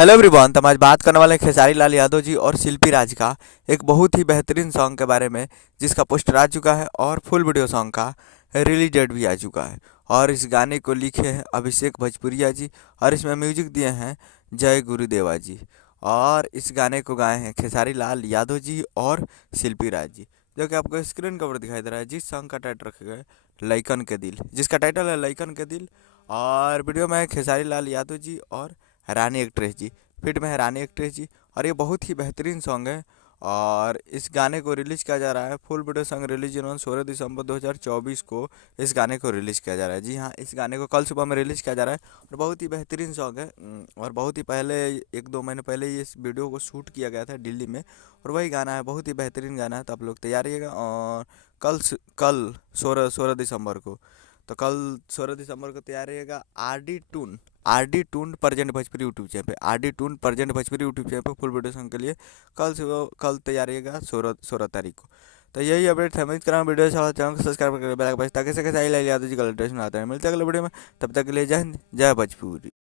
Hello everyone. तो हम आज बात करने वाले हैं खेसारी लाल यादव जी और शिल्पी राज का एक बहुत ही बेहतरीन सॉन्ग के बारे में, जिसका पोस्टर आ चुका है और फुल वीडियो सॉन्ग का रिलीज डेट भी आ चुका है। और इस गाने को लिखे हैं अभिषेक भोजपुरिया जी और इसमें म्यूजिक दिए हैं जय गुरुदेवा जी। और इस गाने को गाए हैं खेसारी लाल यादव जी और शिल्पी राज जी, जो कि आपको स्क्रीन कवर दिखाई दे रहा है। जिस सॉन्ग का टाइटल रखा गया है लइकन के दिल, जिसका टाइटल है लइकन के दिल। और वीडियो में है खेसारी लाल यादव जी और रानी एक्ट्रेस जी, फिट में है रानी एक्ट्रेस जी। और ये बहुत ही बेहतरीन सॉन्ग है। और इस गाने को रिलीज़ किया जा रहा है, full video song release on 16 दिसंबर 2024 को इस गाने को रिलीज़ किया जा रहा है। जी हाँ, इस गाने को कल सुबह में रिलीज़ किया जा रहा है और बहुत ही बेहतरीन सॉन्ग है। और बहुत ही पहले, 1-2 महीने पहले ही इस वीडियो को शूट किया गया था दिल्ली में, और वही गाना है। बहुत ही बेहतरीन गाना है, तो आप लोग तैयार रहिएगा। और कल 16 दिसंबर को, तो कल 16 दिसंबर को तैयार रहिएगा। R D tune present Bhojpuri YouTube channel पे, R D Tune present Bhojpuri YouTube channel पे फुल वीडियो सॉन्ग के लिए कल तैयार रहिएगा 16 तारीख को। तो यही अपडेट है। उम्मीद कर रहा हूँ वीडियो अच्छा लगा, चैनल को सब्सक्राइब करके बेल आइकन बजाएं ताकि से कैसे आई यादव जी का लेटेस्ट में आता है। मिलते हैं अगले वीडियो में, तब तक के लिए जय हिंद, जय भोजपुरी।